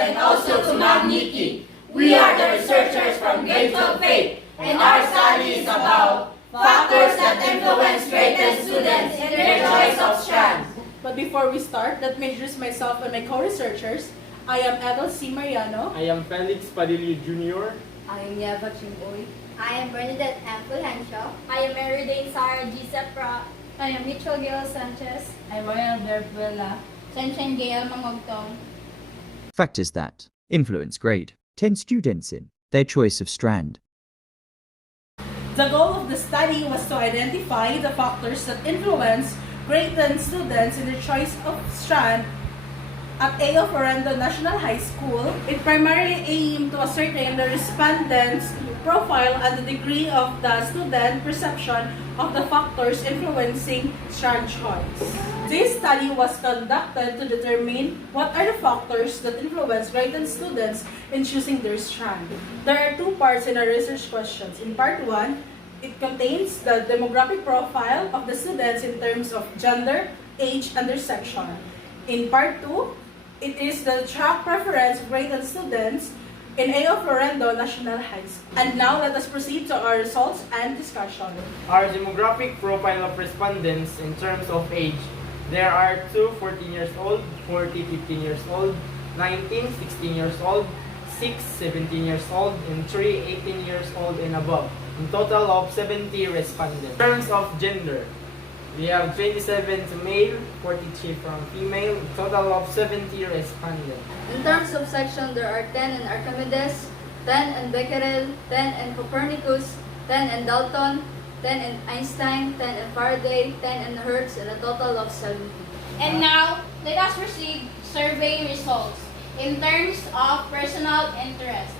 and also to Ma'am Nikki. We are the researchers from Grade 12 Faith, and our study is about factors that influence grade 10 students in their choice of strand. But before we start, let me introduce myself and my co-researchers. I am Edel C. Mariano. I am Felix Padillo Jr. I am Yeva Chimboy. I am Bernadette M. Fulgencio. I am Meridane Sarah G. Sepra. I am Mitchell Gail Sanchez. I am Ryan Derbuela. Sunshine Gail Mangogtong. Factors that influence grade 10 students in their choice of strand. The goal of the study was to identify the factors that influence grade 10 students in their choice of strand at A.O. Ferrando National High School. It primarily aimed to ascertain the respondents' profile and the degree of the student perception of the factors influencing strand choice. This study was conducted to determine what are the factors that influence grade 10 students in choosing their strand. There are two parts in our research questions. In part 1, it contains the demographic profile of the students in terms of gender, age, and their section. In part 2, it is the track preference of grade 10 students in A.O. Ferrando National High School. And now let us proceed to our results and discussion. Our demographic profile of respondents in terms of age. There are 2 14 years old, 40 15 years old, 19 16 years old, 6 17 years old, and 3 18 years old and above. In total of 70 respondents. In terms of gender, we have 27 to male, 43 from female, total of 70 respondents. In terms of section, there are 10 in Archimedes, 10 in Becquerel, 10 in Copernicus, 10 in Dalton, 10 in Einstein, 10 in Faraday, 10 in Hertz, and a total of 70. And now, let us receive survey results in terms of personal interest.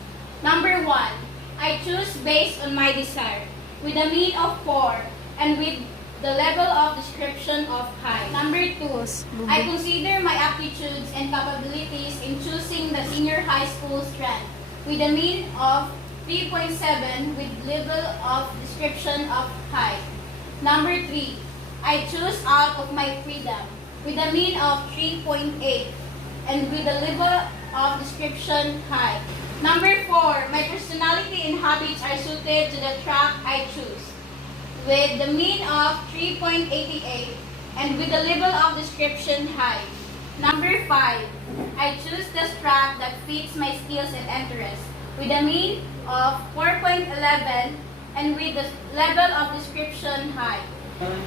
Number 1, I choose based on my desire, with a mean of 4, and with the level of description of high. Number 2, I consider my aptitudes and capabilities in choosing the senior high school strand, with a mean of 3.7 with level of description of high. Number 3, I choose out of my freedom, with a mean of 3.8 and with a level of description high. Number 4, my personality and habits are suited to the track I choose, with the mean of 3.88 and with the level of description high. Number 5, I choose the track that fits my skills and interests, with a mean of 4.11 and with the level of description high.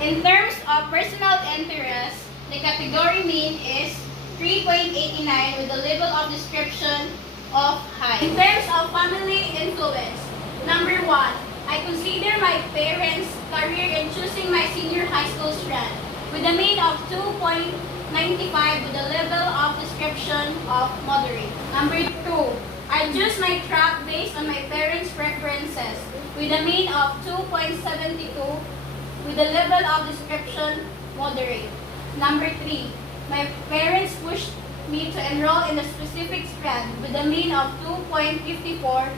In terms of personal interest, the category mean is 3.89 with the level of description of high. In terms of family influence, number 1, I consider my parents' career in choosing my senior high school strand, with a mean of 2.95 with a level of description of moderate. Number 2, I choose my track based on my parents' preferences, with a mean of 2.72 with a level of description moderate. Number 3, my parents pushed me to enroll in a specific strand, with a mean of 2.54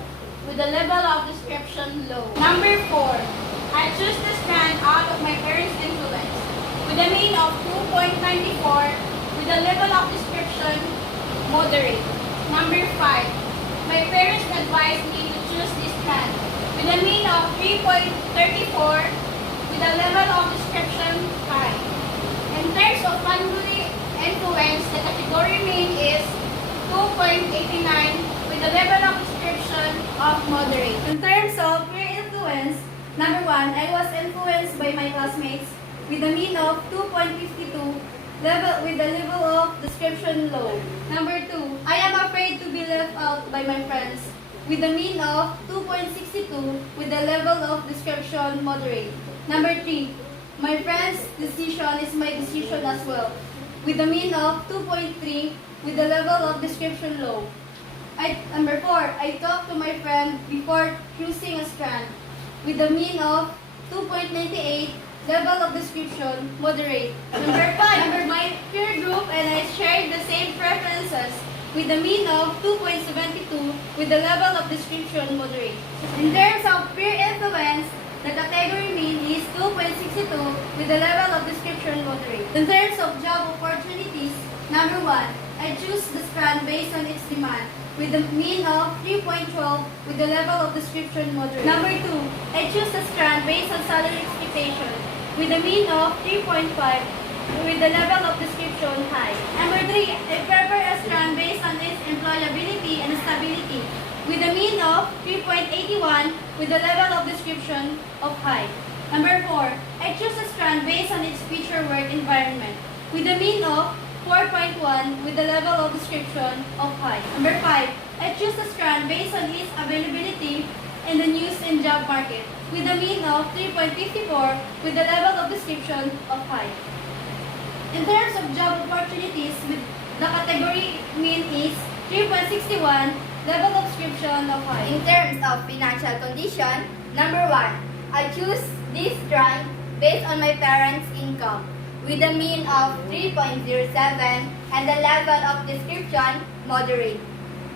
with a level of description low. Number 4, I choose the strand out of my parents' influence, with a mean of 2.94 with a level of description moderate. Number 5, my parents advised me to choose this strand, with a mean of 3.34 with a level of description high. In terms of family influence, the category mean is 2.89 with a level of description of moderate. In terms of peer influence, number 1, I was influenced by my classmates with a mean of 2.52 with a level of description low. Number 2, I am afraid to be left out by my friends with a mean of 2.62 with a level of description moderate. Number 3, my friend's decision is my decision as well, with a mean of 2.3 with a level of description low. Number 4, I talked to my friend before choosing a strand, with a mean of 2.98, level of description moderate. Number 5, my peer group and I shared the same preferences, with a mean of 2.72 with a level of description moderate. In terms of peer influence, the category mean is 2.62 with a level of description moderate. In terms of job opportunities, number 1, I choose the strand based on its demand, with the mean of 3.12 with the level of description moderate. Number 2, I choose the strand based on salary expectation, with a mean of 3.5 with the level of description high. Number 3, I prefer a strand based on its employability and stability, with a mean of 3.81 with the level of description of high. Number 4, I choose a strand based on its future work environment, with a mean of 4.1 with the level of description of high. Number 5, I choose a strand based on its availability in the news and job market, with a mean of 3.54 with the level of description of high. In terms of job opportunities, with the category mean is 3.61, level of description of high. In terms of financial condition, number 1, I choose this strand based on my parents' income, with a mean of 3.07 and the level of description moderate.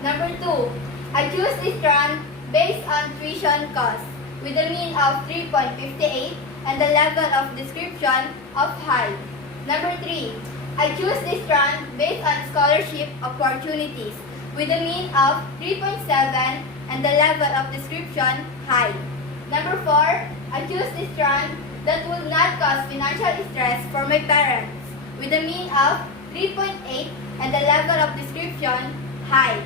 Number 2, I choose this strand based on tuition costs, with a mean of 3.58 and the level of description of high. Number 3, I choose this strand based on scholarship opportunities, with a mean of 3.7 and the level of description high. Number 4, I choose this strand that will not cause financial stress for my parents, with a mean of 3.8 and the level of description high.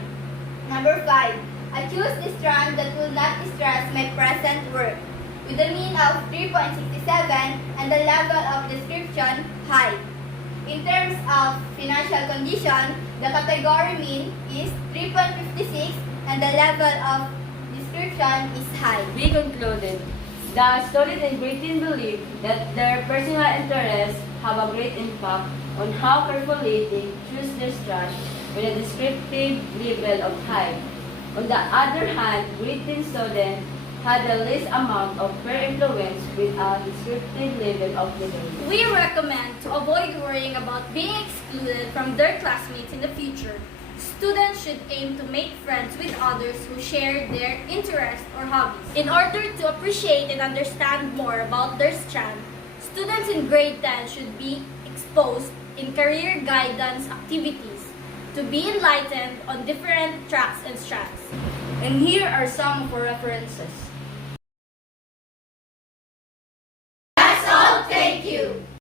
Number 5, I choose this strand that will not stress my present work, with a mean of 3.67 and the level of description high. In terms of financial condition, the category mean is 3.56 and the level of description is high. We concluded. The students in grade 10 believe that their personal interests have a great impact on how carefully they choose their strand with a descriptive level of high. On the other hand, grade 10 students had the least amount of peer influence with a descriptive level of middle. We recommend to avoid worrying about being excluded from their classmates in the future. Students should aim to make friends with others who share their interests or hobbies. In order to appreciate and understand more about their strand, students in grade 10 should be exposed in career guidance activities to be enlightened on different tracks and strands. And here are some of our references.